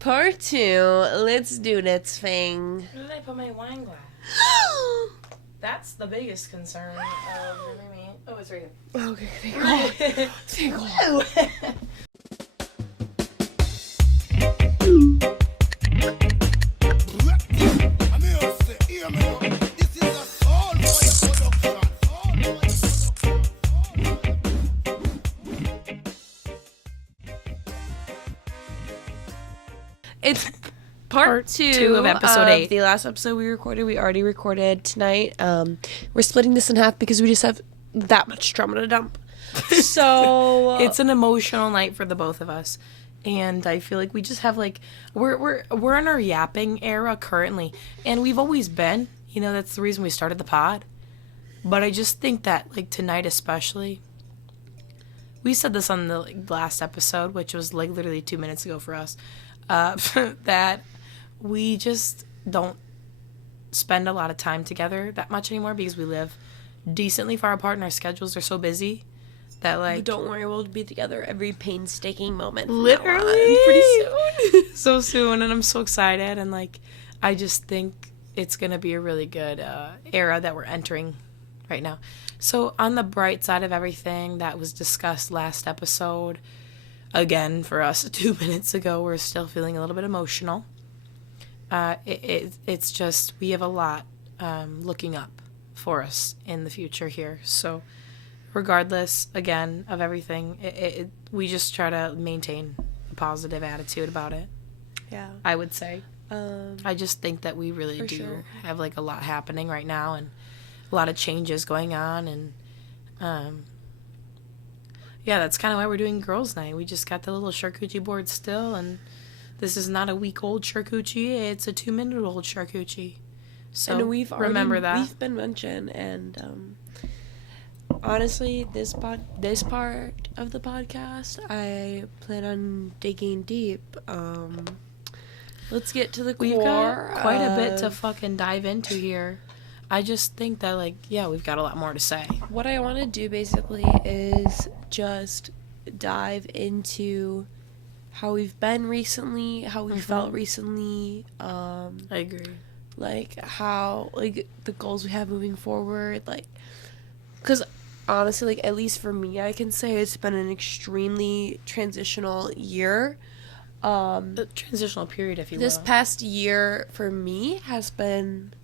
Part 2. Let's do that thing. Where did I put my wine glass? That's the biggest concern of me. Oh, it's right here. Okay, thank God. Thank God. It's part two of episode 8. The last episode we already recorded tonight. We're splitting this in half because we just have that much drama to dump. So it's an emotional night for the both of us. And I feel like we just have we're in our yapping era currently. And we've always been. You know, that's the reason we started the pod. But I just think that tonight especially, we said this on the last episode, which was literally 2 minutes ago for us. That we just don't spend a lot of time together that much anymore because we live decently far apart and our schedules are so busy that don't worry, we'll be together every painstaking moment. Literally, pretty soon. So soon, and I'm so excited, and I just think it's gonna be a really good era that we're entering right now. So on the bright side of everything that was discussed last episode. Again, for us 2 minutes ago, we're still feeling a little bit emotional. It's just, we have a lot looking up for us in the future here. So regardless, again, of everything, we just try to maintain a positive attitude about it. Yeah. I would say. I just think that we really do have a lot happening right now and a lot of changes going on and yeah, that's kind of why we're doing girls' night. We just got the little charcuterie board still, and this is not a week-old charcuterie. It's a 2-minute-old charcuterie. So and we've remember that. We've been mentioned, and honestly, this part of the podcast, I plan on digging deep. Let's get to the core. We've got quite a bit to fucking dive into here. I just think that, we've got a lot more to say. What I want to do, basically, is just dive into how we've been recently, how we felt recently. I agree. How, the goals we have moving forward. Because, honestly, at least for me, I can say it's been an extremely transitional year. A transitional period, if you will. This past year, for me, has been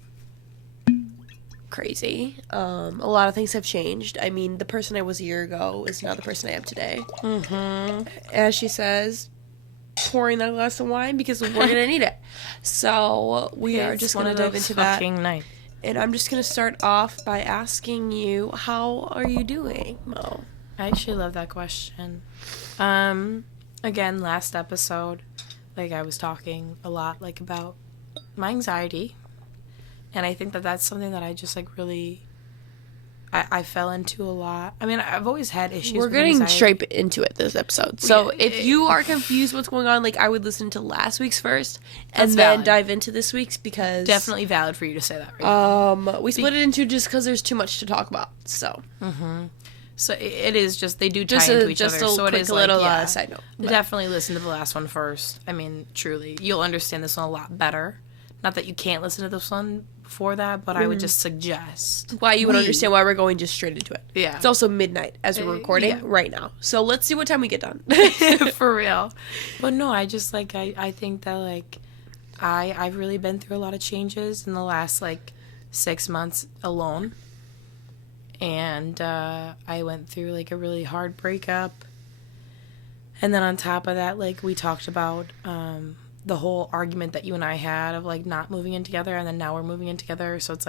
crazy. A lot of things have changed. I mean, the person I was a year ago is not the person I am today. As she says, pouring that glass of wine because we're gonna need it. So we are just gonna dive into that. Night. And I'm just gonna start off by asking you, how are you doing, Mo? I actually love that question. Again, last episode, I was talking a lot about my anxiety. And I think that that's something that I just really, I fell into a lot. I mean, I've always had issues with anxiety. We're getting straight into it this episode. So if you are confused what's going on, I would listen to last week's first and then dive into this week's because... Definitely valid for you to say that right now. We split it into just because there's too much to talk about, so... So it is just, they do tie into each other. So it is side note. Definitely listen to the last one first. I mean, truly. You'll understand this one a lot better. Not that you can't listen to this one before that, but I would just suggest why you would understand why we're going just straight into it. Yeah. It's also midnight as we're recording right now. So let's see what time we get done. For real. But no, I just I think that I've really been through a lot of changes in the last 6 months alone. And I went through a really hard breakup. And then on top of that, we talked about the whole argument that you and I had of not moving in together, and then now we're moving in together. So it's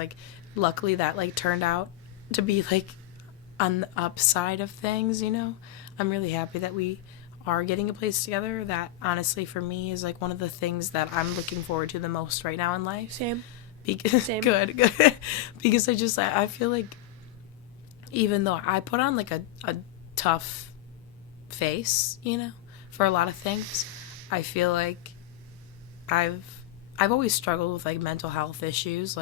luckily that turned out to be on the upside of things, you know. I'm really happy that we are getting a place together. That honestly for me is one of the things that I'm looking forward to the most right now in life. Same. Same. Good. Because I feel even though I put on a tough face, you know, for a lot of things, I feel I've always struggled with mental health issues.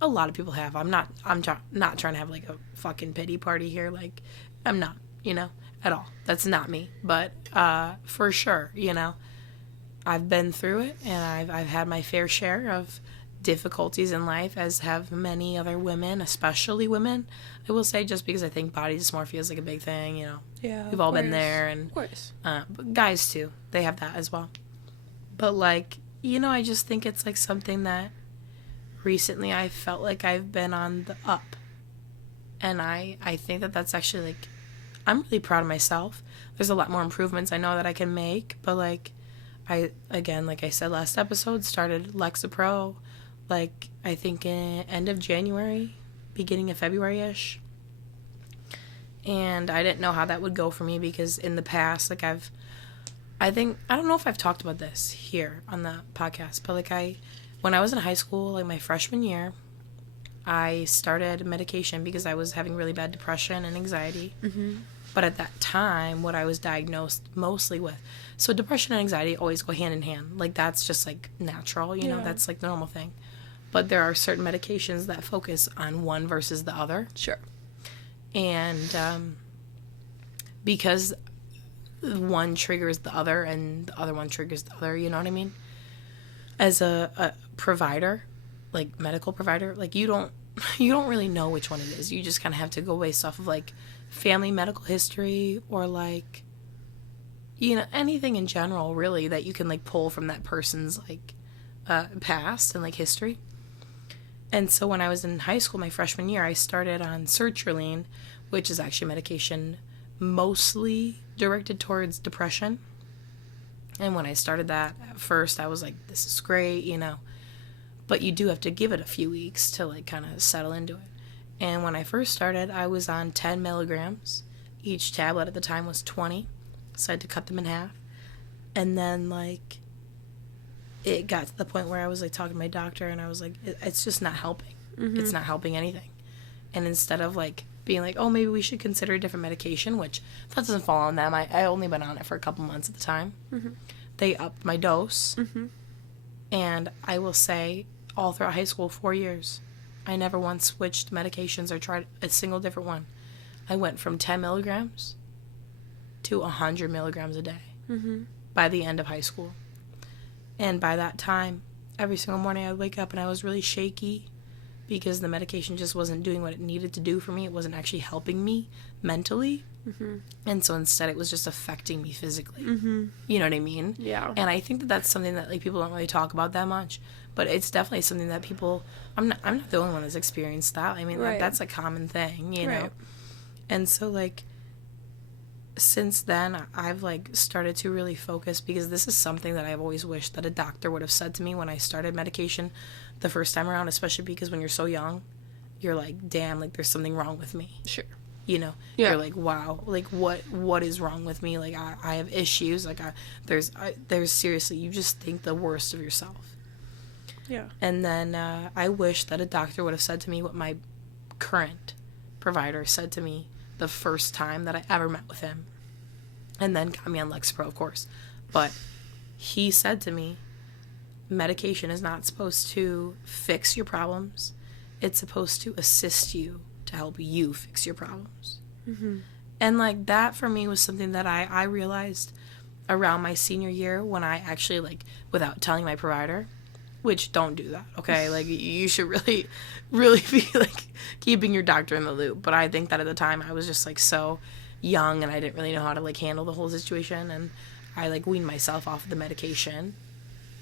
A lot of people have. I'm not trying to have a fucking pity party here. I'm not, you know, at all. That's not me. But for sure, you know, I've been through it, and I've had my fair share of difficulties in life, as have many other women, especially women. I will say, just because I think body dysmorphia is like a big thing, you know. Yeah, we've all been there, and of course, but guys too, they have that as well. But like, you know, I just think it's like something that recently I felt like I've been on the up, and I think that that's actually like, I'm really proud of myself. There's a lot more improvements I know that I can make, but like, I, again, like I said last episode, started Lexapro, like, I think in end of January, beginning of February-ish. And I didn't know how that would go for me, because in the past, like, I don't know if I've talked about this here on the podcast, but like, when I was in high school, like my freshman year, I started medication because I was having really bad depression and anxiety. Mm-hmm. But at that time, what I was diagnosed mostly with, so depression and anxiety always go hand in hand. Like, that's just like natural, you know, that's like the normal thing. But there are certain medications that focus on one versus the other. Sure. And because one triggers the other and the other one triggers the other, you know what I mean? As a provider, like medical provider, like you don't really know which one it is. You just kind of have to go based off of like family medical history, or like, you know, anything in general really that you can like pull from that person's like past and like history. And so when I was in high school, my freshman year, I started on sertraline, which is actually medication mostly directed towards depression. And when I started that, at first I was like, this is great, you know, but you do have to give it a few weeks to like kind of settle into it. And when I first started, I was on 10 milligrams. Each tablet at the time was 20, so I had to cut them in half. And then like, it got to the point where I was like talking to my doctor, and I was like, it's just not helping. Mm-hmm. It's not helping anything. And instead of like being like, oh, maybe we should consider a different medication, which that doesn't fall on them. I only been on it for a couple months at the time. Mm-hmm. They upped my dose. Mm-hmm. And I will say, all throughout high school, 4 years, I never once switched medications or tried a single different one. I went from 10 milligrams to 100 milligrams a day by the end of high school. And by that time, every single morning I'd wake up and I was really shaky because the medication just wasn't doing what it needed to do for me. It wasn't actually helping me mentally. Mm-hmm. And so instead it was just affecting me physically. Mm-hmm. You know what I mean? Yeah. And I think that that's something that like people don't really talk about that much. But it's definitely something that people... I'm not the only one that's experienced that. I mean, right. that's a common thing, you know? Right. And so, like, since then, I've, like, started to really focus, because this is something that I've always wished that a doctor would have said to me when I started medication the first time around, especially because when you're so young, you're like, damn, like, there's something wrong with me. Sure. You know? Yeah. You're like, wow, like, what is wrong with me? Like, I have issues. Like, there's seriously, you just think the worst of yourself. Yeah. And then I wish that a doctor would have said to me what my current provider said to me the first time that I ever met with him. And then got me on Lexapro, of course. But he said to me, medication is not supposed to fix your problems. It's supposed to assist you to help you fix your problems. Mm-hmm. And like that for me was something that I realized around my senior year, when I actually, like, without telling my provider, which don't do that, okay? Like, you should really, really be, like, keeping your doctor in the loop. But I think that at the time I was just, like, so young, and I didn't really know how to, like, handle the whole situation. And I, like, weaned myself off of the medication.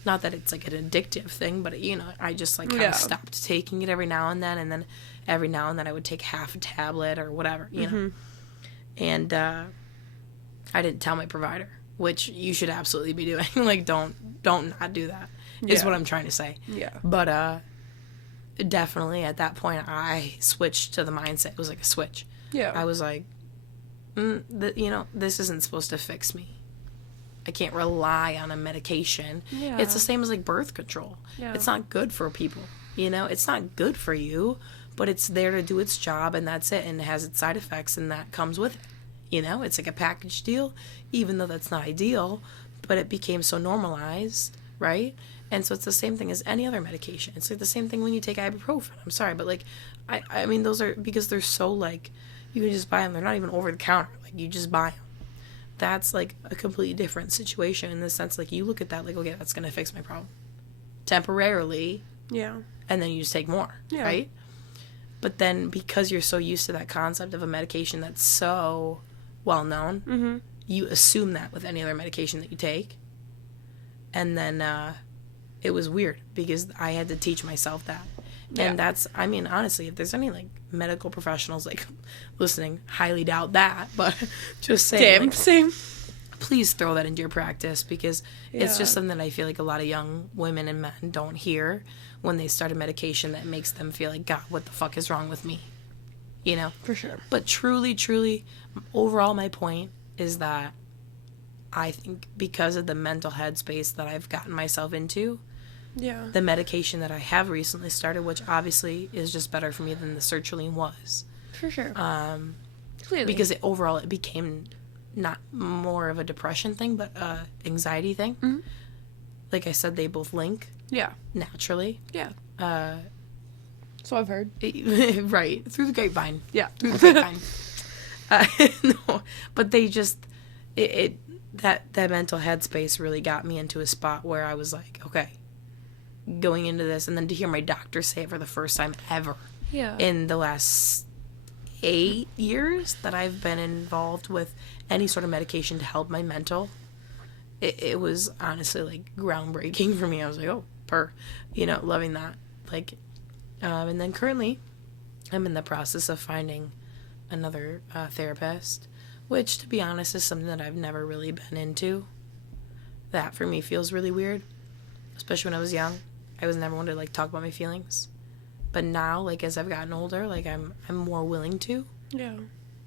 Not that it's, like, an addictive thing, but, you know, I just, like, kind of stopped taking it every now and then every now and then I would take half a tablet or whatever, you know? And I didn't tell my provider, which you should absolutely be doing. Like, don't not do that. Is what I'm trying to say. Yeah. But definitely at that point, I switched to the mindset. It was like a switch. Yeah. I was like, you know, this isn't supposed to fix me. I can't rely on a medication. Yeah. It's the same as like birth control. Yeah. It's not good for people. You know, it's not good for you, but it's there to do its job, and that's it. And it has its side effects, and that comes with it. You know, it's like a package deal, even though that's not ideal, but it became so normalized, right? And so it's the same thing as any other medication. It's like the same thing when you take ibuprofen. I'm sorry, but like, I mean, those are, because they're so like, you can just buy them. They're not even over the counter. Like, you just buy them. that's like a completely different situation in the sense like you look at that like, okay, that's gonna fix my problem temporarily. Yeah. And then you just take more, right? But then because you're so used to that concept of a medication that's so well known, you assume that with any other medication that you take. And then it was weird because I had to teach myself that. Yeah. And that's, I mean, honestly, if there's any like medical professionals like listening, highly doubt that, but just saying, Same. Please throw that into your practice because it's just something that I feel like a lot of young women and men don't hear when they start a medication that makes them feel like, God, what the fuck is wrong with me? You know? For sure. But truly, overall, my point is that I think because of the mental headspace that I've gotten myself into, the medication that I have recently started, which obviously is just better for me than the sertraline was. For sure. Clearly. Because it became not more of a depression thing, but anxiety thing. Like I said, they both link. Yeah. Naturally. Yeah. So I've heard. Right. Through the grapevine. Yeah. Through the grapevine. No, but they just, that mental headspace really got me into a spot where I was like, okay, going into this, and then to hear my doctor say it for the first time ever in the last 8 years that I've been involved with any sort of medication to help my mental, it was honestly like groundbreaking for me. I was like, oh, loving that. Like, and then currently I'm in the process of finding another therapist, which to be honest is something that I've never really been into. That for me feels really weird, especially when I was young. I was never one to like talk about my feelings, but now like as I've gotten older, like I'm more willing to. Yeah.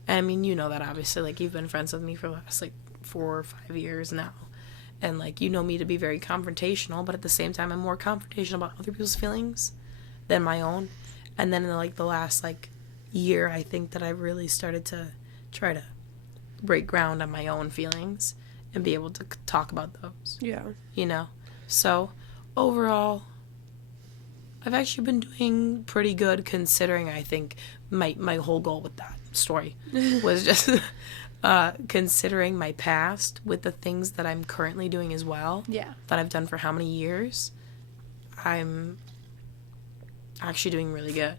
And I mean, you know that obviously, like you've been friends with me for the last like 4 or 5 years now, and like you know me to be very confrontational, but at the same time I'm more confrontational about other people's feelings than my own. And then in like the last like year, I think that I really started to try to break ground on my own feelings and be able to talk about those. Yeah. You know? So overall, I've actually been doing pretty good considering. I think my whole goal with that story was just considering my past with the things that I'm currently doing as well. Yeah. That I've done for how many years. I'm actually doing really good.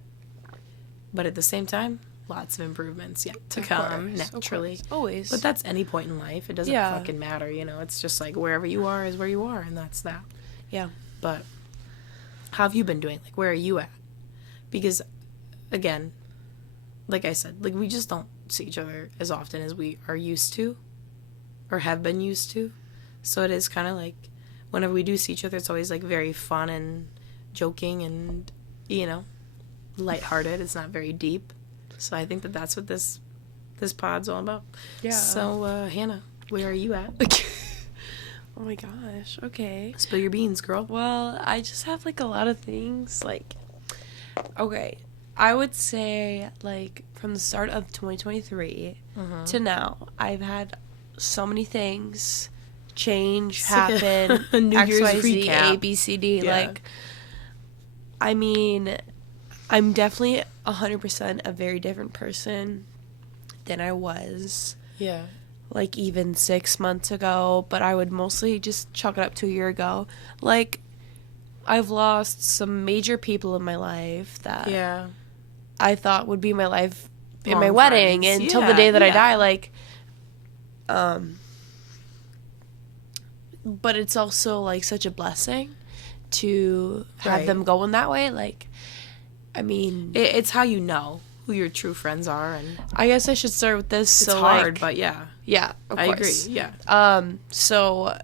But at the same time, lots of improvements yet to come, naturally. Always. But that's any point in life. It doesn't fucking matter, you know. It's just like wherever you are is where you are, and that's that. Yeah. But how have you been doing? Like, where are you at? Because, again, like I said, like we just don't see each other as often as we are used to or have been used to. So it is kind of like whenever we do see each other, it's always like very fun and joking and, you know, lighthearted. It's not very deep. So I think that that's what this pod's all about. Yeah. So, Hannah, where are you at? Oh my gosh. Okay. Spill your beans, girl. Well, I just have like a lot of things. Like, okay, I would say like from the start of 2023 to now, I've had so many things change, happen, New X, Year's Y, Z, recap. A, B, C, D. Yeah. Like, I mean, I'm definitely 100% a very different person than I was. Yeah. Like, even 6 months ago, but I would mostly just chalk it up to a year ago. Like, I've lost some major people in my life that I thought would be my life in my wedding until the day that I die. Like, but it's also, like, such a blessing to have them go in that way. Like, I mean... It's how you know who your true friends are. And I guess I should start with this. It's hard, but yeah. Yeah, of course. I agree, yeah. So,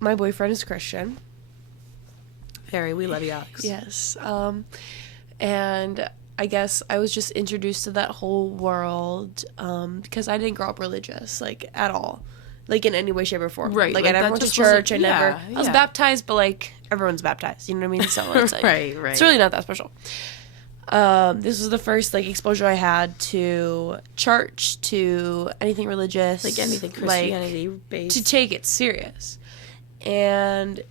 my boyfriend is Christian. Very, we love you, Alex. Yes. And I guess I was just introduced to that whole world because I didn't grow up religious, like, at all. Like, in any way, shape, or form. Right. Like, I never went to church. I was baptized, but, like, everyone's baptized. You know what I mean? So, it's like... right. It's really not that special. This was the first, like, exposure I had to church, to anything religious. Like, anything Christianity-based. To take it serious. And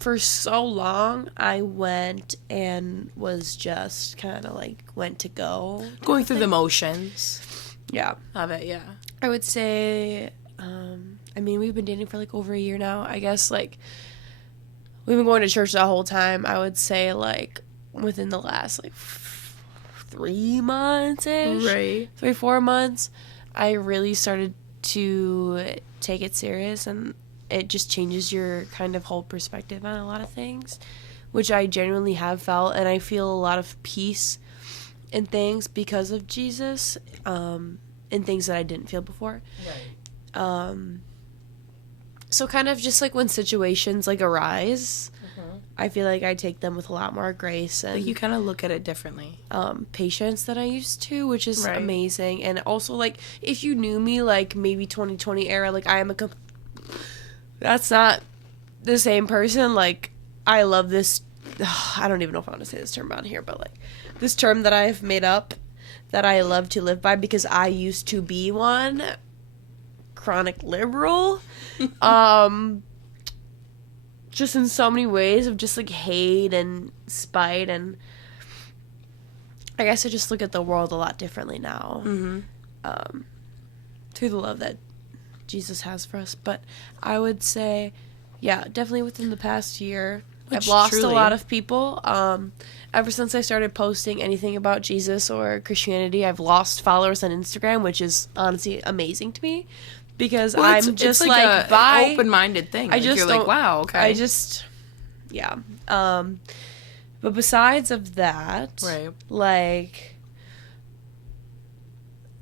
for so long, I went and was just kind of, like, went to go. Going through the motions. Yeah. Of it, yeah. I would say I mean, we've been dating for like over a year now. I guess like we've been going to church the whole time. I would say like within the last like 3 months-ish. Right. 3-4 months, I really started to take it serious, and it just changes your kind of whole perspective on a lot of things, which I genuinely have felt, and I feel a lot of peace in things because of Jesus, in things that I didn't feel before. Right. So kind of just like when situations like arise, I feel like I take them with a lot more grace and Like you kind of look at it differently. Patience than I used to, which is Right. amazing. And also like if you knew me like maybe 2020 era, like I am that's not the same person. Like I love this. I don't even know if I want to say this term on here, but like this term that I've made up that I love to live by because I used to be one. Chronic liberal. Just in so many ways of just like hate and spite, and I guess I just look at the world a lot differently now. Through the love that Jesus has for us. But I would say, yeah, definitely within the past year, I've lost a lot of people. Ever since I started posting anything about Jesus or Christianity, I've lost followers on Instagram, which is honestly amazing to me. Because I'm just it's like a open-minded thing. I just you're don't, like, wow, okay. I just, yeah. But besides of that, Right. like,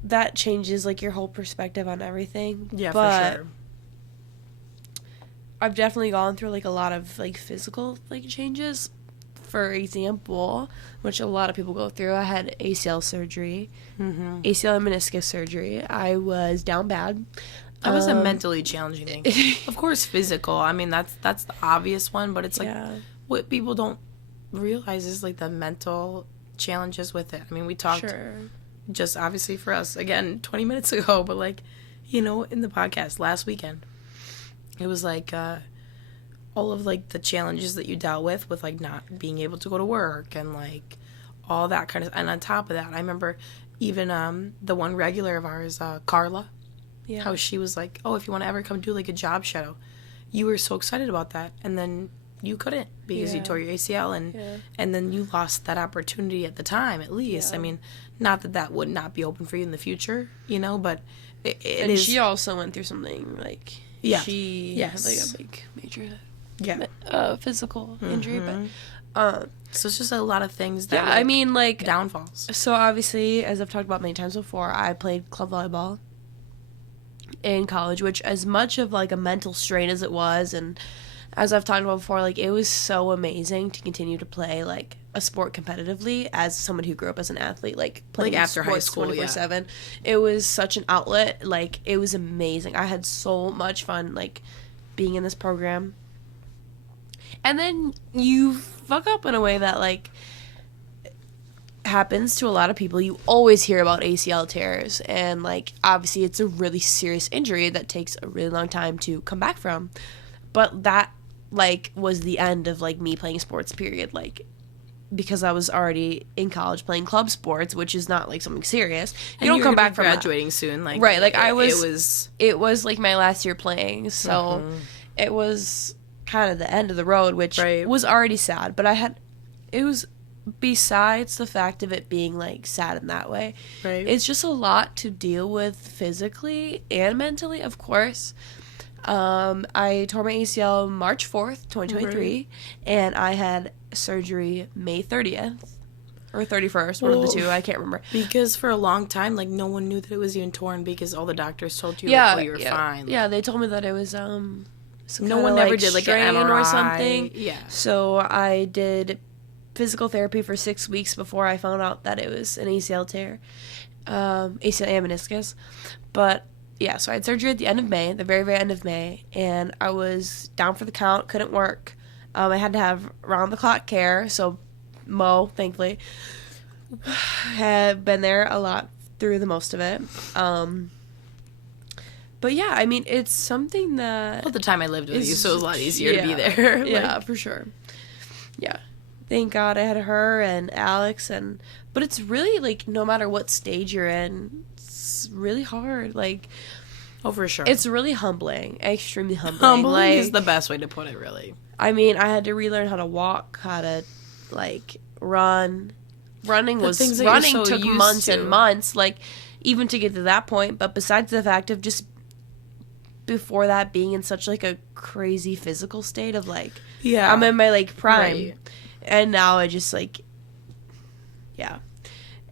that changes like your whole perspective on everything. Yeah, but for sure. I've definitely gone through like a lot of like physical like changes. For example, which a lot of people go through, I had ACL surgery, ACL and meniscus surgery. I was down bad. That was a mentally challenging thing. Of course, physical. I mean, that's the obvious one, but it's like what people don't realize is like the mental challenges with it. I mean, we talked just obviously for us again 20 minutes ago, but like, you know, in the podcast last weekend, it was like all of like the challenges that you dealt with like not being able to go to work and like all that kind of, and on top of that, I remember even the one regular of ours, Carla. Yeah. How she was like, oh, if you want to ever come do like a job shadow, you were so excited about that, and then you couldn't because you tore your ACL, and then you lost that opportunity at the time, at least. I mean, not that would not be open for you in the future, you know, but it and is. She also went through something like she had like a big major physical injury, but so it's just a lot of things that I mean like downfalls. So obviously, as I've talked about many times before, I played club volleyball in college, which as much of like a mental strain as it was, and as I've talked about before, like it was so amazing to continue to play like a sport competitively as someone who grew up as an athlete, like playing like after high sports school 24/7. It was such an outlet. Like it was amazing. I had so much fun like being in this program. And then you fuck up in a way that like happens to a lot of people. You always hear about ACL tears, and like obviously it's a really serious injury that takes a really long time to come back from. But that like was the end of like me playing sports, period. Like because I was already in college playing club sports, which is not like something serious. You don't come back from graduating soon, like right. Like it was like my last year playing, so it was kind of the end of the road, which was already sad. But it was. Besides the fact of it being like sad in that way, it's just a lot to deal with physically and mentally, of course. I tore my ACL March 4th, 2023, and I had surgery May 30th or 31st, one of the two, I can't remember. Because for a long time, like no one knew that it was even torn because all the doctors told you like, you were fine. Yeah, they told me that it was no one ever did like an MRI or something. Yeah. So I did physical therapy for 6 weeks before I found out that it was an ACL tear, ACL and meniscus. But yeah, so I had surgery at the end of May, the very, very end of May, and I was down for the count, couldn't work. I had to have round-the-clock care, so Mo, thankfully, had been there a lot through the most of it. But yeah, I mean, it's something that... Well, the time I lived with you, so it was a lot easier to be there. Yeah, for sure. Yeah. Thank God I had her and Alex, but it's really like no matter what stage you're in, it's really hard. Like, Oh, for sure. It's really humbling. Extremely humbling. Humbling is the best way to put it, really. I mean, I had to relearn how to walk, how to, run. Running took months and months, even to get to that point. But besides the fact of just before that being in such, a crazy physical state of, yeah, I'm in my, prime. Right. And now I just, yeah.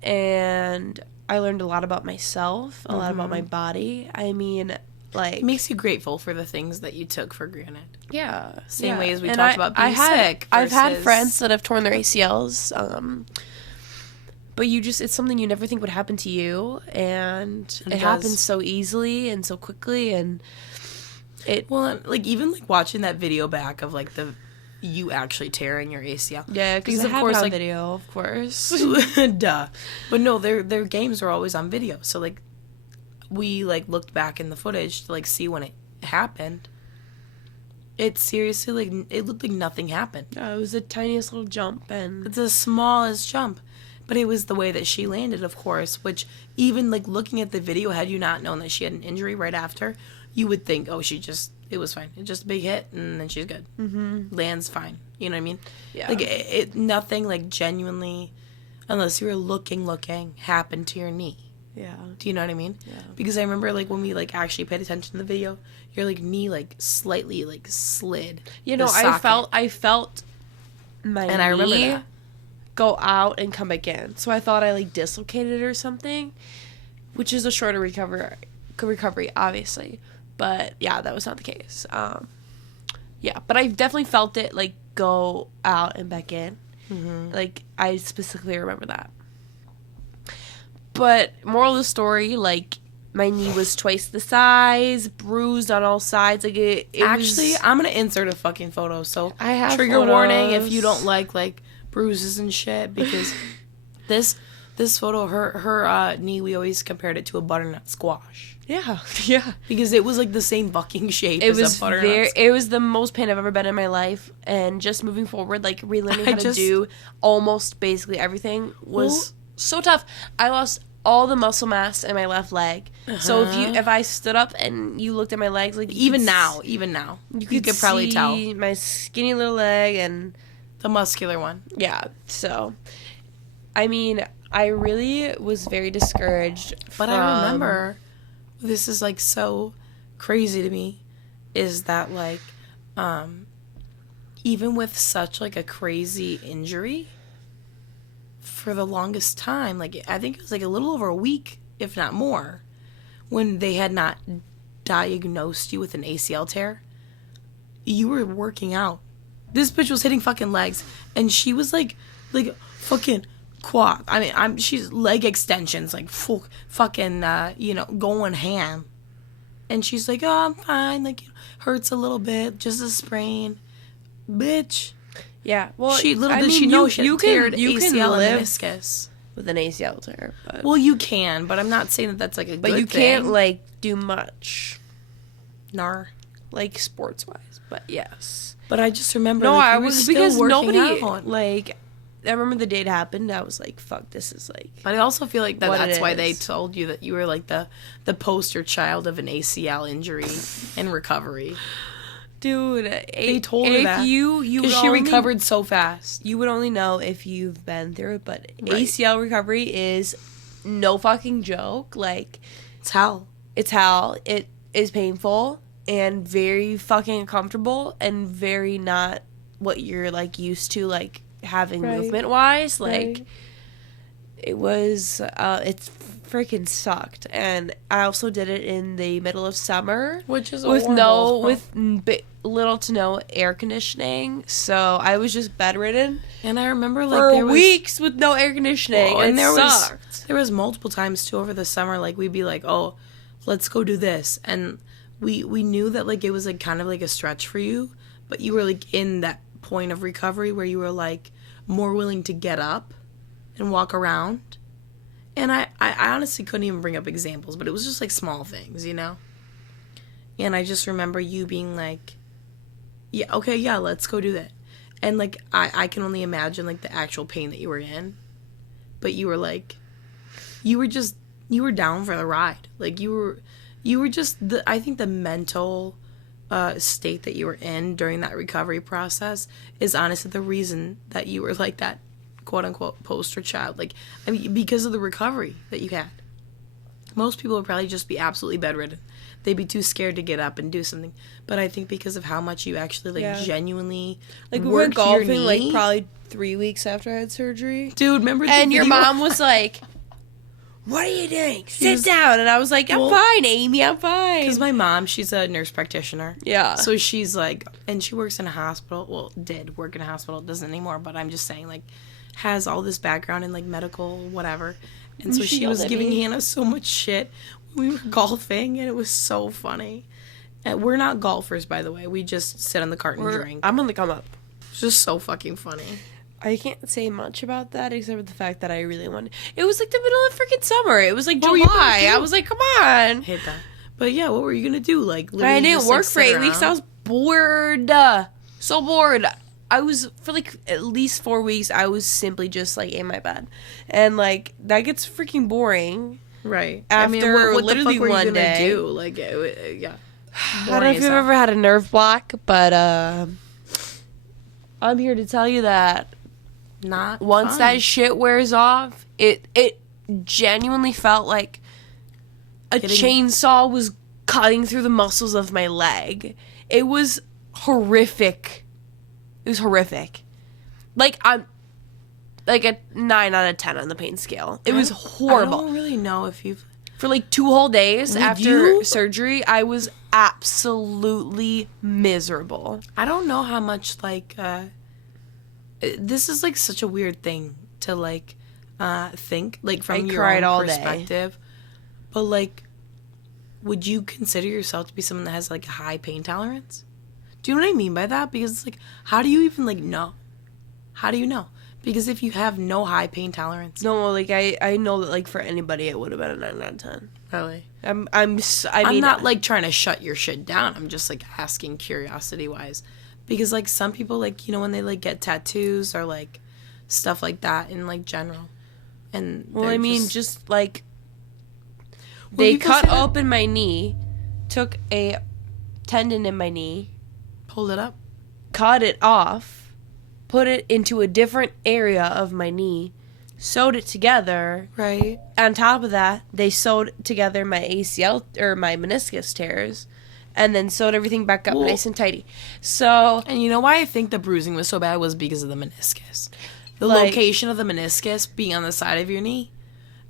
And I learned a lot about myself, a lot about my body. I mean, it makes you grateful for the things that you took for granted. Yeah. Same way as we talked about being sick. I've had friends that have torn their ACLs, but it's something you never think would happen to you, and it happens so easily and so quickly, and even watching that video back of you actually tearing your ACL. Yeah, because of course, video, of course. Duh. But no, their games are always on video. So we looked back in the footage to see when it happened. It seriously it looked like nothing happened. Yeah, it was the tiniest little jump, and it's the smallest jump. But it was the way that she landed, of course, which even looking at the video, had you not known that she had an injury right after, you would think, oh, it was fine. It's just a big hit, and then she's good. Mm-hmm. Lands fine. You know what I mean? Yeah. Nothing genuinely, unless you were looking, happened to your knee. Yeah. Do you know what I mean? Yeah. Because I remember when we actually paid attention to the video, your knee slightly slid. You know, I felt my and I remember knee that. Go out and come back in. So I thought I dislocated it or something, which is a shorter recovery, obviously. But yeah, that was not the case. Yeah, but I definitely felt it go out and back in. Mm-hmm. I specifically remember that. But moral of the story, my knee was twice the size, bruised on all sides. It actually, was... I'm gonna insert a fucking photo. So I have trigger photos. Warning if you don't like bruises and shit, because this photo, her knee, we always compared it to a butternut squash. Yeah, yeah. Because it was the same fucking shape as a butternut. It was the most pain I've ever been in my life, and just moving forward, relearning how to do almost basically everything was so tough. I lost all the muscle mass in my left leg. Uh-huh. So if I stood up and you looked at my legs, even now, you could probably tell my skinny little leg and the muscular one. Yeah. So, I mean, I really was very discouraged. But I remember, this is so crazy to me, is that even with such a crazy injury, for the longest time, I think it was a little over a week, if not more, when they had not diagnosed you with an ACL tear, you were working out. This bitch was hitting fucking legs, and she was fucking quad. I mean, she's leg extensions, fucking, going ham. And she's like, oh, I'm fine, hurts a little bit, just a sprain. Bitch. Yeah, well, she know she had teared ACL and meniscus with an ACL tear. But... Well, you can, but I'm not saying that that's a good thing. But you can't do much. Nar. Sports wise, but yes. But I just remember. No, I was because nobody out. I remember the day it happened. I was like, "Fuck, this is But I also feel that's why they told you that you were the poster child of an ACL injury and recovery. Dude, they told her that because she recovered so fast. You would only know if you've been through it, but right. ACL recovery is no fucking joke. It's hell. It's hell. It is painful and very fucking uncomfortable and very not what you're used to having right. movement wise. Right. It was it's freaking sucked, and I also did it in the middle of summer, which is with little to no air conditioning. So I was just bedridden, and I remember for weeks with no air conditioning, and it sucked. There was multiple times too over the summer, we'd be oh, let's go do this, and we knew that it was kind of a stretch for you, but you were in that point of recovery where you were more willing to get up and walk around. And I honestly couldn't even bring up examples, but it was just small things, And I just remember you being yeah, okay, yeah, let's go do that. And I can only imagine the actual pain that you were in, but you were you were down for the ride. You you were just I think the mental state that you were in during that recovery process is honestly the reason that you were like that, quote unquote, poster child. Like, I mean, because of the recovery that you had. Most people would probably just be absolutely bedridden. They'd be too scared to get up and do something. But I think because of how much you actually, like, genuinely like, we went golfing, like, probably 3 weeks after I had surgery. Dude, remember the And video? your mom was like, what are you doing? Sit down. And I was like, I'm fine, Amy. I'm fine. Because my mom, she's a nurse practitioner. Yeah. So she's, like, and she works in a hospital. Well, did work in a hospital. Doesn't anymore. But I'm just saying, like, has all this background in, like, medical whatever. And so she was giving Hannah so much shit when we were golfing, and it was so funny. And we're not golfers, by the way. We just sit on the cart and drink. I'm on the come up. It's just so fucking funny. I can't say much about that except for the fact that I really wanted. It was like the middle of freaking summer. It was like July. I was like, come on. Hate that. But yeah, what were you gonna do? Like, I didn't work for 8 weeks. I was bored. So bored. I was, for like at least 4 weeks, I was simply just like in my bed. And like, that gets freaking boring. Right. After what literally the fuck were one you gonna day. do? Like, yeah. I don't know if you've ever had a nerve block, but I'm here to tell you that not once fun. that shit wears off, it genuinely felt like a chainsaw was cutting through the muscles of my leg. It was horrific. It was horrific. Like, I'm like a 9 out of 10 on the pain scale. It was horrible. I don't really know if you've... For like 2 whole days after surgery, I was absolutely miserable. I don't know how much, like, this is, like, such a weird thing to, like, think, like, from your own perspective. But, like, would you consider yourself to be someone that has, like, a high pain tolerance? Do you know what I mean by that? Because it's like, how do you even, like, know? How do you know? Because if you have no high pain tolerance. No, like, I know that, like, for anybody, it would have been a 9 out of 10. Really? I'm not, like, trying to shut your shit down. I'm just, like, asking curiosity-wise. Because, like, some people, like, you know, when they, like, get tattoos or, like, stuff like that in, like, general. And well, I mean, just like, they cut open my knee, took a tendon in my knee, pulled it up, cut it off, put it into a different area of my knee, sewed it together. Right. On top of that, they sewed together my ACL or my meniscus tears, and then sewed everything back up nice and tidy. So, and you know why I think the bruising was so bad was because of the meniscus. The location of the meniscus being on the side of your knee.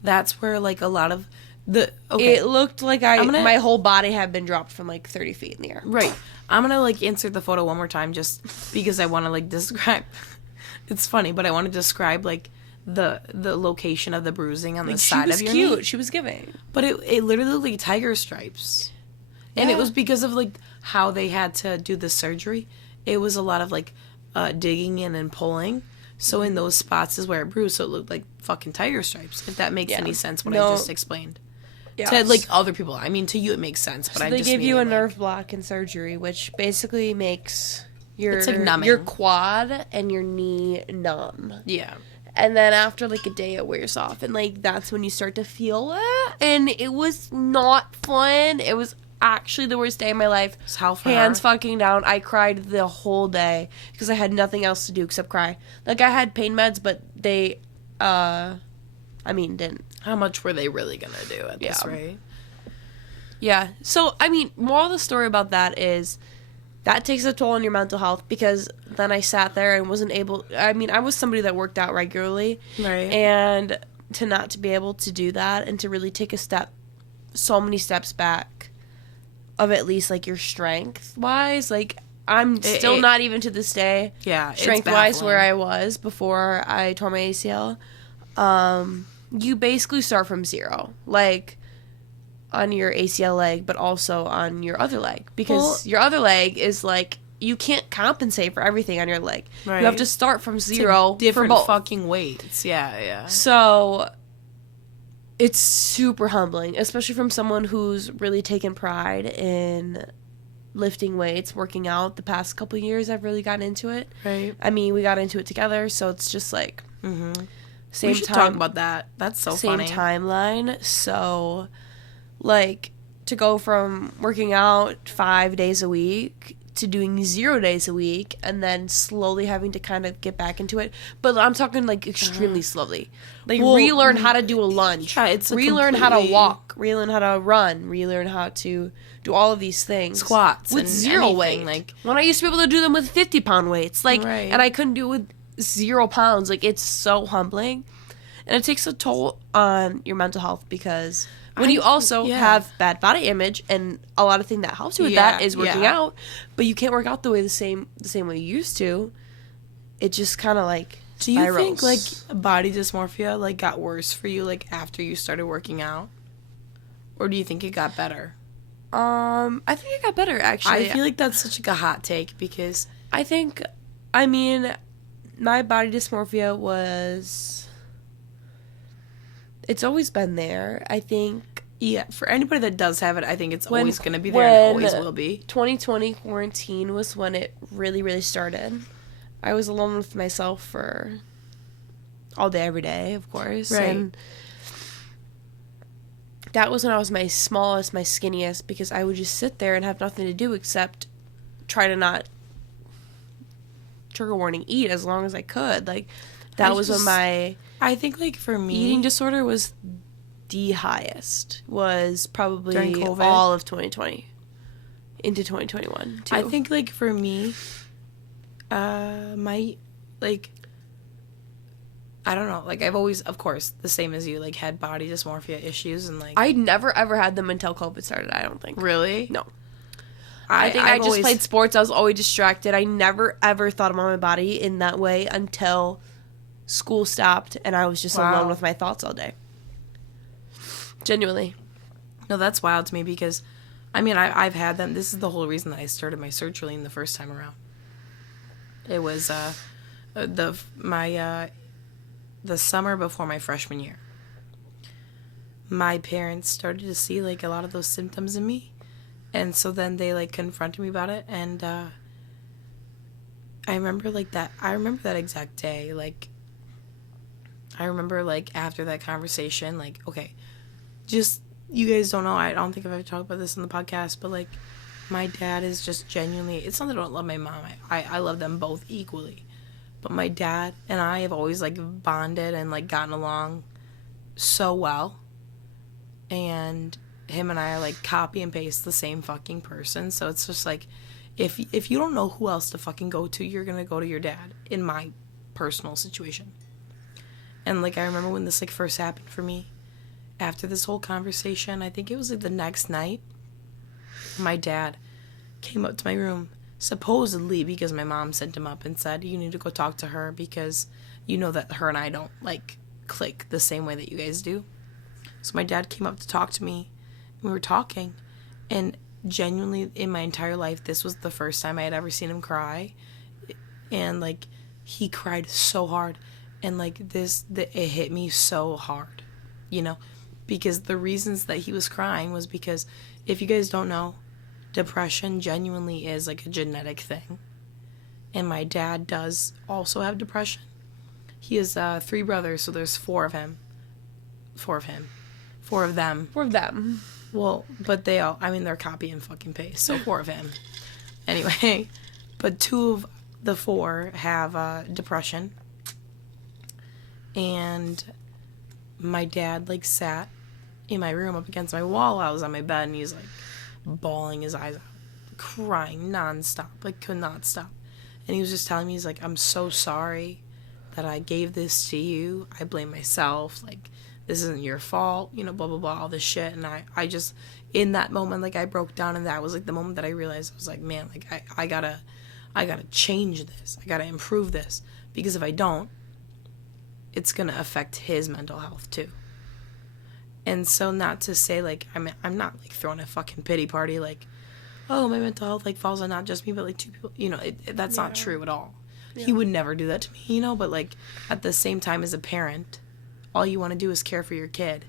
That's where, like, a lot of the... Okay. It looked like my whole body had been dropped from, like, 30 feet in the air. Right. I'm going to, like, insert the photo one more time just because I want to, like, describe... It's funny, but I want to describe, like, the location of the bruising on the side of your knee. She was cute. She was giving. But it literally looked like tiger stripes. Yeah. And it was because of, like, how they had to do the surgery. It was a lot of, like, digging in and pulling. So in those spots is where it bruised, so it looked like fucking tiger stripes, if that makes any sense, what I just explained. Yeah. To, like, other people. I mean, to you it makes sense, but so they give you a nerve block in surgery, which basically makes your quad and your knee numb. Yeah. And then after, like, a day, it wears off. And, like, that's when you start to feel it. And it was not fun. It was actually the worst day of my life. Hands fucking down. I cried the whole day because I had nothing else to do except cry. Like, I had pain meds, but they, didn't. How much were they really gonna do at this rate? Yeah. So, I mean, moral of the story about that is that takes a toll on your mental health because then I sat there and wasn't able... I mean, I was somebody that worked out regularly. Right. And to be able to do that and to really take so many steps back of at least, like, your strength-wise. Like, I'm still not even to this day strength-wise where I was before I tore my ACL. You basically start from zero. Like, on your ACL leg, but also on your other leg. Because your other leg is, like, you can't compensate for everything on your leg. Right. You have to start from zero like different for both. Fucking weights. Yeah. So... it's super humbling, especially from someone who's really taken pride in lifting weights, working out. The past couple of years, I've really gotten into it. Right. I mean, we got into it together, so it's just like we should talk about that. That's so funny. Same timeline. So, like, to go from working out 5 days a week to doing 0 days a week and then slowly having to kind of get back into it. But I'm talking like extremely slowly. Like relearn how to do a lunge. Yeah, it's relearn how to walk. Relearn how to run. Relearn how to do all of these things. Squats with and 0 weight. Like when I used to be able to do them with 50-pound weights. Like, right. And I couldn't do it with 0 pounds. Like, it's so humbling. And it takes a toll on your mental health because when you also have bad body image, and a lot of thing that helps you with that is working out, but you can't work out the same way you used to. It just kind of like do you think like body dysmorphia like got worse for you like after you started working out, or do you think it got better? I think it got better actually. I feel like that's such like a hot take because I mean, my body dysmorphia it's always been there. I think. Yeah, for anybody that does have it, I think it's always going to be there and it always will be. 2020 quarantine was when it really, really started. I was alone with myself for all day, every day, of course. Right. And that was when I was my smallest, my skinniest, because I would just sit there and have nothing to do except try to not, trigger warning, eat as long as I could. Like, that was when my... I think, like, for me... eating disorder was the highest. Was probably during COVID? All of 2020. Into 2021, too. I think, like, for me, my, like... I don't know. Like, I've always, of course, the same as you, like, had body dysmorphia issues and, like... I never, ever had them until COVID started, I don't think. Really? No. I think I just played sports. I was always distracted. I never, ever thought about my body in that way until... school stopped and I was just alone with my thoughts all day. Genuinely. No, that's wild to me because, I mean, I've had them. This is the whole reason that I started my sertraline the first time around. It was the summer before my freshman year. My parents started to see like a lot of those symptoms in me, and so then they like confronted me about it. And I remember that exact day, like. I remember, like, after that conversation, like, okay, just, you guys don't know, I don't think I've ever talked about this on the podcast, but, like, my dad is just genuinely, it's not that I don't love my mom, I love them both equally, but my dad and I have always, like, bonded and, like, gotten along so well, and him and I are, like, copy and paste the same fucking person, so it's just, like, if you don't know who else to fucking go to, you're gonna go to your dad, in my personal situation. And, like, I remember when this, like, first happened for me, after this whole conversation, I think it was, like, the next night, my dad came up to my room, supposedly because my mom sent him up and said, you need to go talk to her because you know that her and I don't, like, click the same way that you guys do. So my dad came up to talk to me, and we were talking, and genuinely, in my entire life, this was the first time I had ever seen him cry, and, like, he cried so hard. And, like, it hit me so hard, you know, because the reasons that he was crying was because, if you guys don't know, depression genuinely is, like, a genetic thing. And my dad does also have depression. He has 3 brothers, so there's 4 of them. 4 of them. Well, but they're copy and fucking paste, so 4 of him. Anyway, but 2 of the 4 have depression. And my dad, like, sat in my room up against my wall while I was on my bed, and he's, like, bawling his eyes out, crying nonstop, like, could not stop. And he was just telling me, he's like, I'm so sorry that I gave this to you. I blame myself. Like, this isn't your fault, you know, blah, blah, blah, all this shit. And I just, in that moment, like, I broke down, and that was, like, the moment that I realized, I was like, man, like, I gotta change this. I gotta improve this. Because if I don't, it's going to affect his mental health, too. And so not to say, like, I'm not, like, throwing a fucking pity party, like, oh, my mental health, like, falls on not just me, but, like, 2 people. You know, that's not true at all. Yeah. He would never do that to me, you know? But, like, at the same time, as a parent, all you want to do is care for your kid.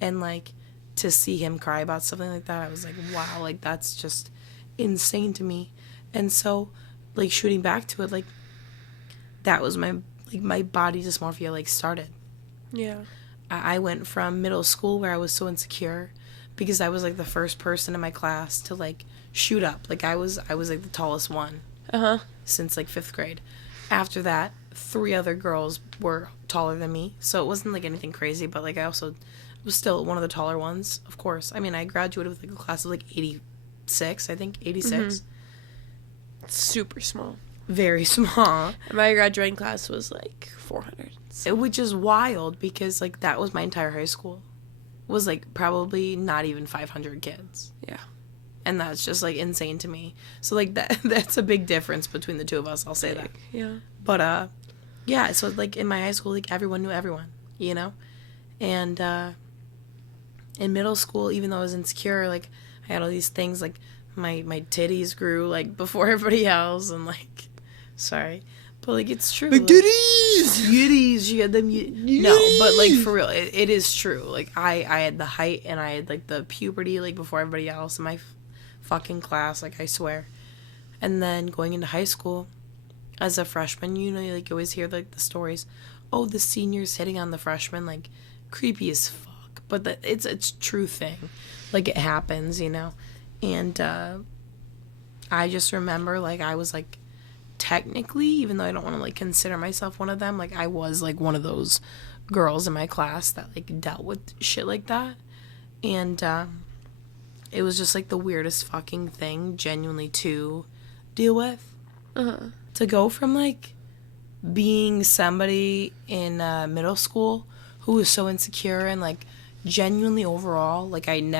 And, like, to see him cry about something like that, I was like, wow, like, that's just insane to me. And so, like, shooting back to it, like, that was my body dysmorphia, like, started. Yeah. I went from middle school where I was so insecure because I was like the first person in my class to like shoot up. Like I was like the tallest one since like 5th grade. After that, 3 other girls were taller than me, so it wasn't like anything crazy, but like I also was still one of the taller ones, of course. I mean, I graduated with like a class of like 86, I think, 86. Super small. Very small. My graduating class was like 400. So. Which is wild because like that was my entire high school. Was like probably not even 500 kids. Yeah. And that's just like insane to me. So like that's a big difference between the two of us, I'll say that. Yeah. But yeah, so like in my high school, like everyone knew everyone, you know? And in middle school, even though I was insecure, like I had all these things, like my titties grew like before everybody else, and like, sorry, but like it's true. Like, titties, she had them. No, but like for real, it is true. Like I had the height and I had like the puberty like before everybody else in my fucking class, like I swear. And then going into high school, as a freshman, you know, like you always hear like the stories, oh, the seniors hitting on the freshmen, like creepy as fuck. But it's a true thing, like it happens, you know. And I just remember like I was like technically, even though I don't want to like consider myself one of them, like I was like one of those girls in my class that like dealt with shit like that. And it was just like the weirdest fucking thing genuinely to deal with. To go from like being somebody in middle school who was so insecure and like genuinely overall, like I've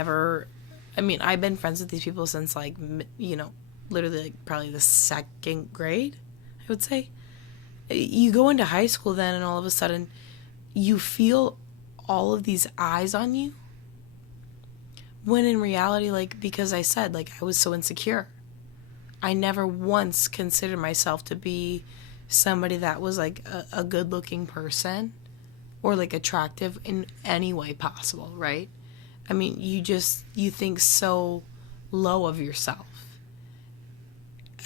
been friends with these people since like, you know, literally like probably the 2nd grade, I would say. You go into high school then and all of a sudden you feel all of these eyes on you, when in reality, like, because I said, like, I was so insecure, I never once considered myself to be somebody that was like a good looking person or like attractive in any way possible, right? I mean, you think so low of yourself.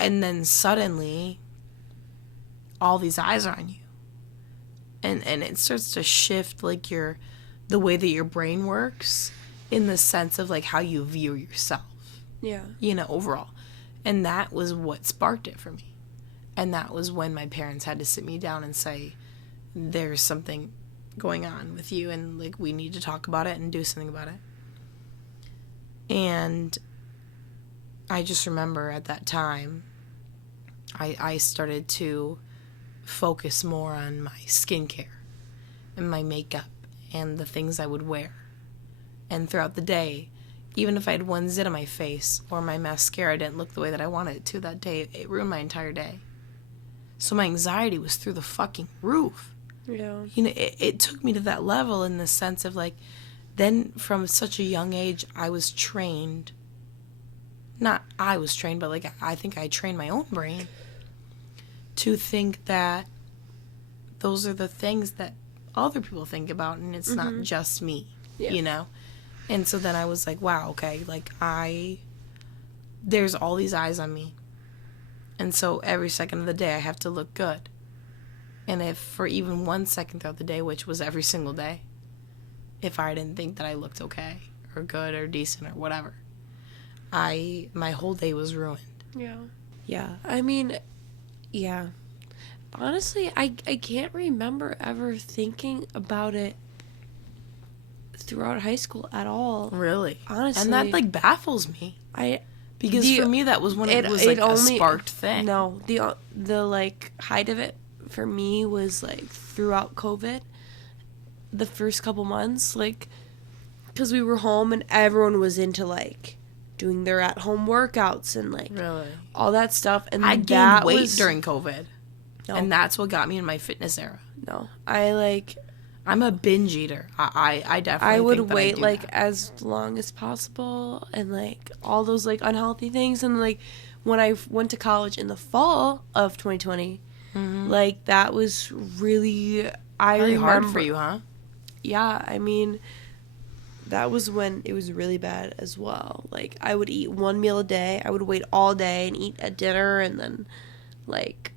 And then suddenly, all these eyes are on you. And it starts to shift, like, the way that your brain works in the sense of, like, how you view yourself. Yeah. You know, overall. And that was what sparked it for me. And that was when my parents had to sit me down and say, there's something going on with you, and, like, we need to talk about it and do something about it. And I just remember at that time, I started to focus more on my skincare and my makeup and the things I would wear. And throughout the day, even if I had one zit on my face or my mascara didn't look the way that I wanted it to that day, it ruined my entire day. So my anxiety was through the fucking roof. Yeah. You know, it took me to that level in the sense of, like, then from such a young age, I was trained. Not I was trained, but, like, I think I trained my own brain to think that those are the things that other people think about, and it's not just me, you know? And so then I was like, wow, okay, like, there's all these eyes on me. And so every second of the day, I have to look good. And if for even 1 second throughout the day, which was every single day, if I didn't think that I looked okay or good or decent or whatever, my whole day was ruined. Yeah. Yeah. I mean, yeah. Honestly, I can't remember ever thinking about it throughout high school at all. Really? Honestly. And that, like, baffles me. Because for me, that was when it was, like, a sparked thing. No. The like, height of it for me was, like, throughout COVID. The first couple months, like, because we were home and everyone was into, like, doing their at-home workouts and, like, really all that stuff. And I gained weight during COVID. No. And that's what got me in my fitness era. No. I'm a binge eater. I definitely I would think that wait, I do like, that. as long as possible and, like, all those, like, unhealthy things. And, like, when I went to college in the fall of 2020, like, that was really, really hard for you, huh? Yeah, I mean, that was when it was really bad as well. Like, I would eat one meal a day. I would wait all day and eat at dinner and then, like,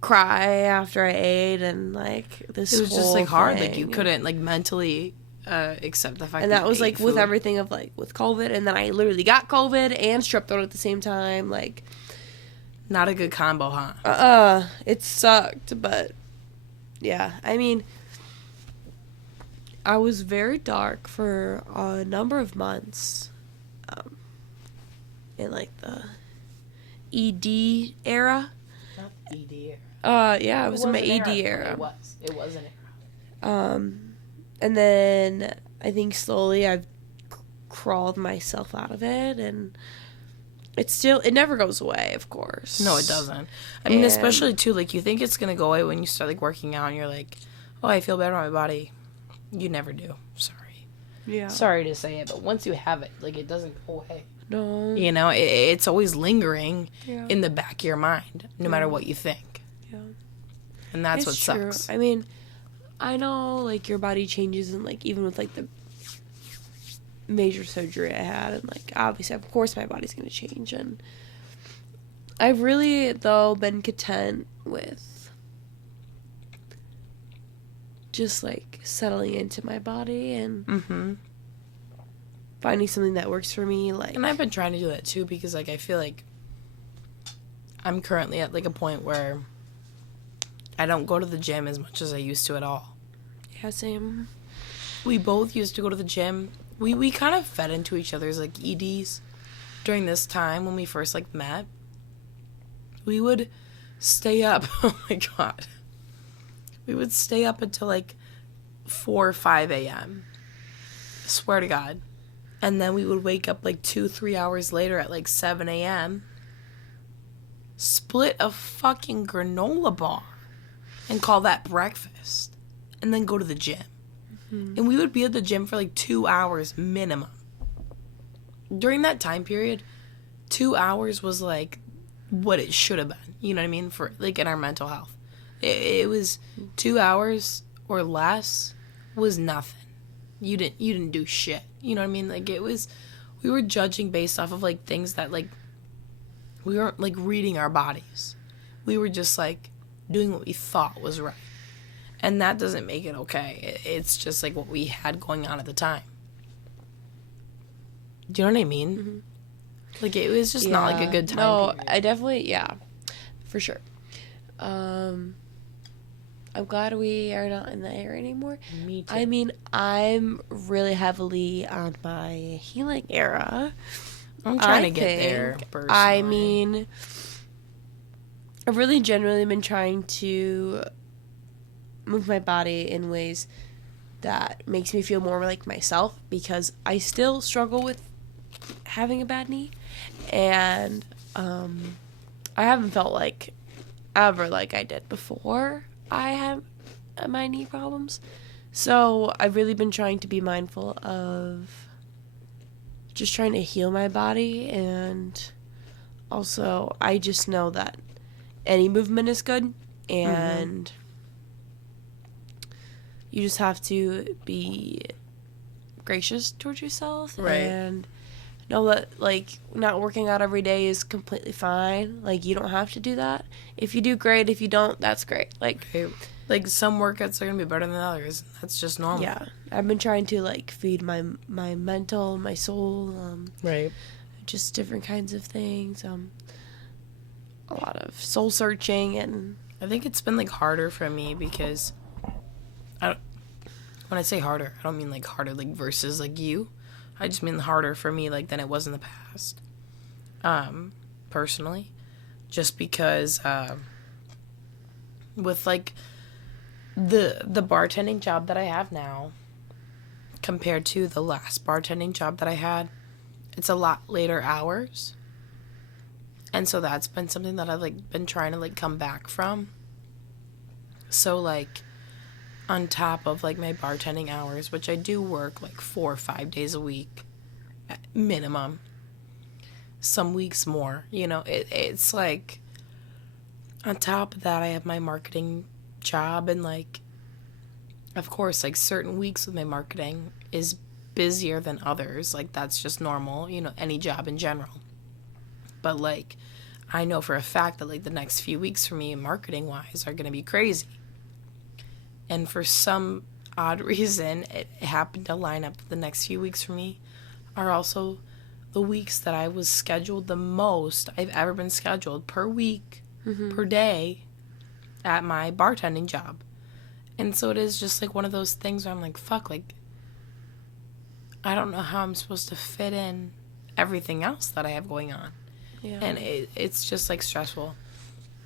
cry after I ate and, like, this whole It was just, like, hard. thing. Like, you couldn't, like, mentally Except the fact And that that was, you like, ate with food. everything of, like, with COVID. And then I literally got COVID and strep throat at the same time. Like, Not a good combo, huh? it sucked. But, yeah. I mean, I was very dark for a number of months. In, like, the ED era. Not ED. Yeah, it was in my ED era. It was an era. And then I think slowly I've crawled myself out of it, and it never goes away, of course. No, it doesn't. I mean, especially too, like, you think it's gonna go away when you start, like, working out and you're like, oh, I feel better on my body. You never do. Sorry. Yeah. Sorry to say it, but once you have it, like, it doesn't go away. No. You know, it's always lingering Yeah. in the back of your mind, no matter what you think. Yeah. And that's It's what true. sucks. I mean, I know, like, your body changes, and, like, even with, like, the major surgery I had, and, like, obviously, of course, my body's going to change, and I've really, though, been content with just, like, settling into my body and finding something that works for me, like... And I've been trying to do that, too, because, like, I feel like I'm currently at, like, a point where I don't go to the gym as much as I used to at all. Yeah, same. We both used to go to the gym. We kind of fed into each other's, like, EDs during this time when we first, like, met. We would stay up. Oh, my God. We would stay up until, like, 4 or 5 a.m. Swear to God. And then we would wake up, like, 2-3 hours later at, like, 7 a.m. Split a fucking granola bar and call that breakfast. And then go to the gym. And we would be at the gym for, like, 2 hours minimum. During that time period, 2 hours was, like, what it should have been. You know what I mean? For, like, in our mental health. It was 2 hours or less was nothing. You didn't do shit. You know what I mean? Like, we were judging based off of, like, things that, like, we weren't, like, reading our bodies. We were just, like, doing what we thought was right. And that doesn't make it okay. It's just, like, what we had going on at the time. Do you know what I mean? Mm-hmm. Like, it was just not, like, a good time. No, period. I definitely, yeah, for sure. I'm glad we are not in that area anymore. Me too. I mean, I'm really heavily on my healing era. I'm trying to get there, personally. I mean, I've really genuinely been trying to move my body in ways that makes me feel more like myself, because I still struggle with having a bad knee, and I haven't felt like ever like I did before I had my knee problems. So I've really been trying to be mindful of just trying to heal my body, and also I just know that any movement is good, and you just have to be gracious towards yourself, Right. and know that, like, not working out every day is completely fine. Like, you don't have to do that. If you do, great. If you don't, that's great. Like, some workouts are going to be better than others. That's just normal. Yeah. I've been trying to, like, feed my mental, my soul, Right. just different kinds of things. A lot of soul searching, and I think it's been, like, harder for me because when I say harder, I don't mean, like, harder, like, versus, like, you. I just mean harder for me, like, than it was in the past. Personally. Just because, with, like, the bartending job that I have now compared to the last bartending job that I had, it's a lot later hours. And so that's been something that I've, like, been trying to, like, come back from. So, like, on top of, like, my bartending hours, which I do work, like, 4 or 5 days a week, at minimum. Some weeks more, you know. It's, like, on top of that, I have my marketing job, and, like, of course, like, certain weeks with my marketing is busier than others. Like, that's just normal, you know, any job in general. But, like, I know for a fact that, like, the next few weeks for me, marketing-wise, are going to be crazy. And for some odd reason, it happened to line up the next few weeks for me are also the weeks that I was scheduled the most I've ever been scheduled per week, per day at my bartending job. And so it is just like one of those things where I'm like, fuck, like, I don't know how I'm supposed to fit in everything else that I have going on. Yeah. And it's just like stressful.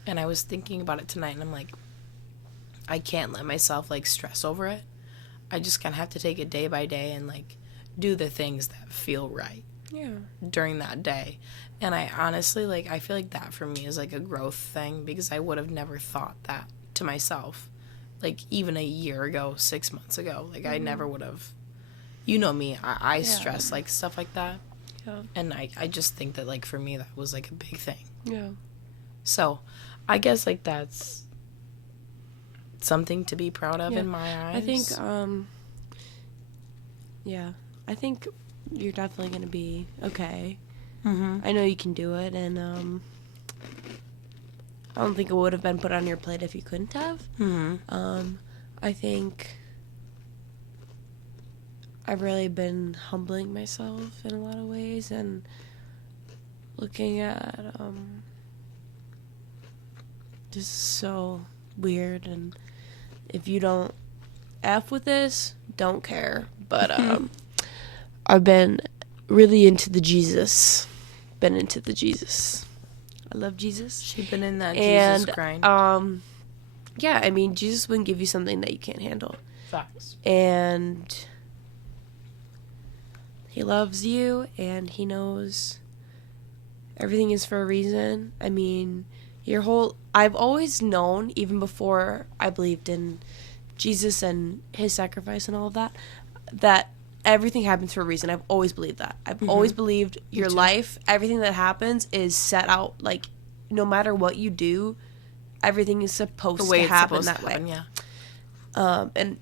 And I was thinking about it tonight and I'm like, I can't let myself like stress over it. I just kind of have to take it day by day and like do the things that feel right. Yeah. During that day. And I honestly, like, I feel like that for me is like a growth thing because I would have never thought that to myself. Like, even a year ago, 6 months ago. Like, I never would have. You know me. I stress, like, stuff like that. Yeah. And I just think that, like, for me, that was, like, a big thing. Yeah. So, I guess, like, that's something to be proud of in my eyes. I think, I think you're definitely going to be okay. I know you can do it, and I don't think it would have been put on your plate if you couldn't have. I think I've really been humbling myself in a lot of ways and looking at just so weird, and if you don't F with this, don't care. But I've been really into the Jesus. I love Jesus. She's been in that Jesus grind. Yeah, I mean, Jesus wouldn't give you something that you can't handle. Facts. And he loves you, and he knows everything is for a reason. I mean, I've always known, even before I believed in Jesus and his sacrifice and all of that, that everything happens for a reason. I've always believed that. I've always believed your life, everything that happens is set out, like, no matter what you do, everything is supposed to happen that way. Yeah. And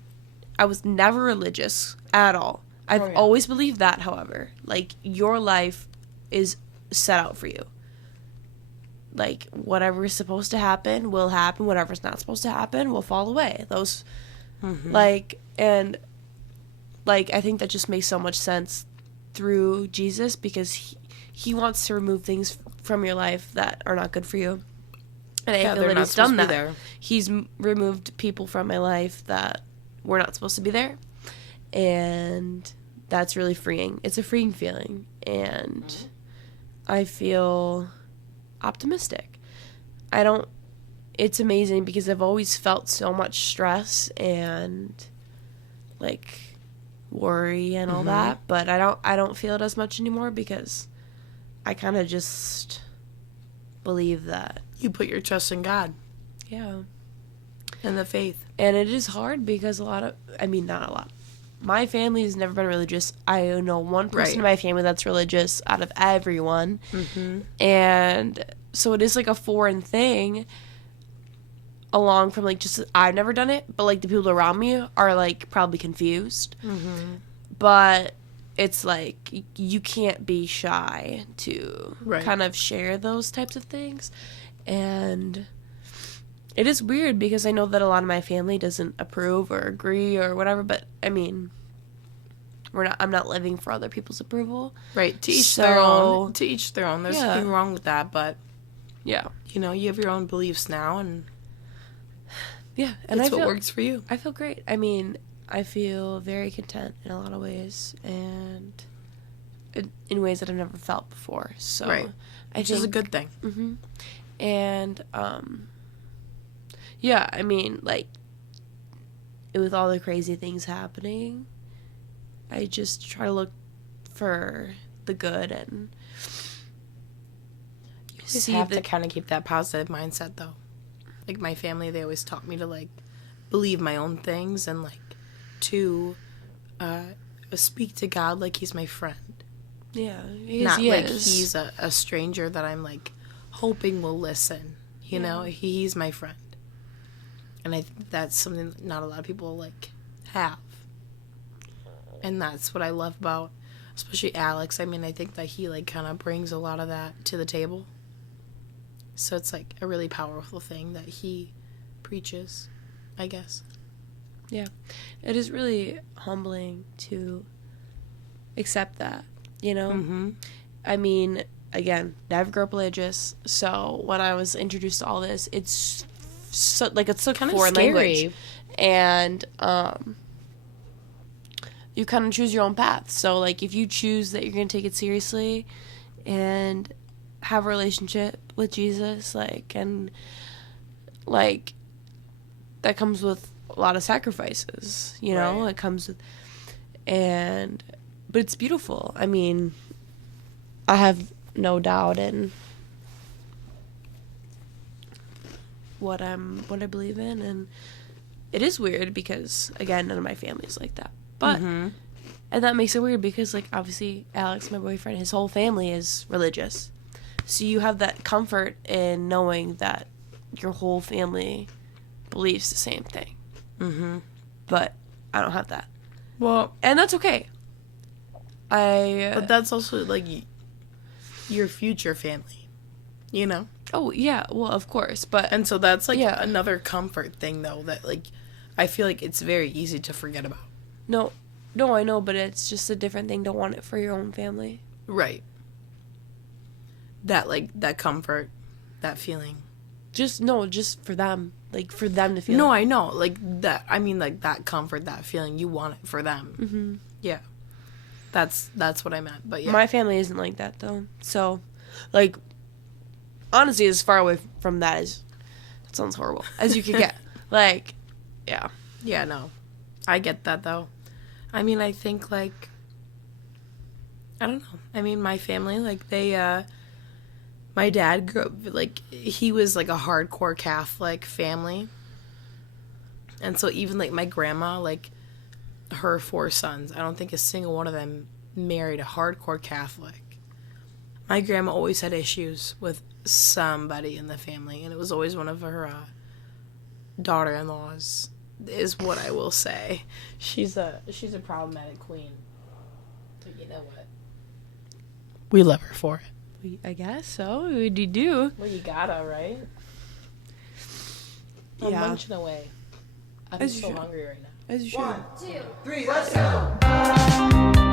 I was never religious at all. I've always believed that, however. Like, your life is set out for you. Like, whatever is supposed to happen will happen. Whatever's not supposed to happen will fall away. Those, I think that just makes so much sense through Jesus, because he wants to remove things from your life that are not good for you. And I feel that he's done that. There. He's removed people from my life that were not supposed to be there. And that's really freeing. It's a freeing feeling. And I feel optimistic. It's amazing because I've always felt so much stress and, like, worry and all that, but I don't feel it as much anymore because I kind of just believe that you put your trust in God. Yeah. And the faith. And it is hard because not a lot. My family has never been religious. I know one person in my family that's religious out of everyone. And so it is like a foreign thing along from, like, just I've never done it, but, like, the people around me are, like, probably confused. But it's like you can't be shy to kind of share those types of things. And it is weird because I know that a lot of my family doesn't approve or agree or whatever, but I mean, I'm not living for other people's approval. Right. To each their own. To each their own. There's nothing wrong with that, but yeah. You know, you have your own beliefs now, and and that's what works for you. I feel great. I mean, I feel very content in a lot of ways, and in ways that I've never felt before. So, which is a good thing. And I mean, like, with all the crazy things happening, I just try to look for the good, and you just have to kind of keep that positive mindset, though. Like, my family, they always taught me to, like, believe my own things and, like, to speak to God like he's my friend. Yeah, not like he's a stranger that I'm, like, hoping will listen. You know, he's my friend. And I think that's something that not a lot of people, like, have. And that's what I love about, especially Alex. I mean, I think that he, like, kind of brings a lot of that to the table. So it's, like, a really powerful thing that he preaches, I guess. Yeah. It is really humbling to accept that, you know? Mm-hmm. I mean, again, never grew up religious, so when I was introduced to all this, it's so, like, it's so Kind of foreign scary. language. And, you kind of choose your own path. So, like, if you choose that you're going to take it seriously and have a relationship with Jesus, like, and, like, that comes with a lot of sacrifices, you know? Right. It comes with, but it's beautiful. I mean, I have no doubt in what I believe in, and it is weird because, again, none of my family is like that. But Mm-hmm. and that makes it weird because, like, obviously Alex, my boyfriend, his whole family is religious, so you have that comfort in knowing that your whole family believes the same thing. Mm-hmm. But I don't have that, Well, and that's okay. but that's also, like, your future family, you know? Oh, yeah, well, of course, but And so that's, like, Yeah. another comfort thing, though, that, like, I feel like it's very easy to forget about. no, I know, but it's just a different thing to want it for your own family. Right. That, like, that comfort, that feeling. Just for them, like, for them to feel No, it. I know. Like, that, I mean, like, that comfort, that feeling, you want it for them. Mm-hmm. Yeah. That's what I meant, but yeah. My family isn't like that, though. So, like, honestly, as far away from that as, that sounds horrible, as you could get. Like, yeah. Yeah, no. I get that, though. I mean, I think, like, I don't know. I mean, my family, like, my dad grew up, like, he was, like, a hardcore Catholic family. And so even, like, my grandma, like, her 4 sons, I don't think a single one of them married a hardcore Catholic. My grandma always had issues with somebody in the family, and it was always one of her daughter-in-laws, is what I will say. She's a problematic queen. But you know what? We love her for it. I guess so. We do. Well, you gotta, right? I'm Yeah. munching away. I'm As you so should. hungry right now. As you should. 1, 2, 3, let's go!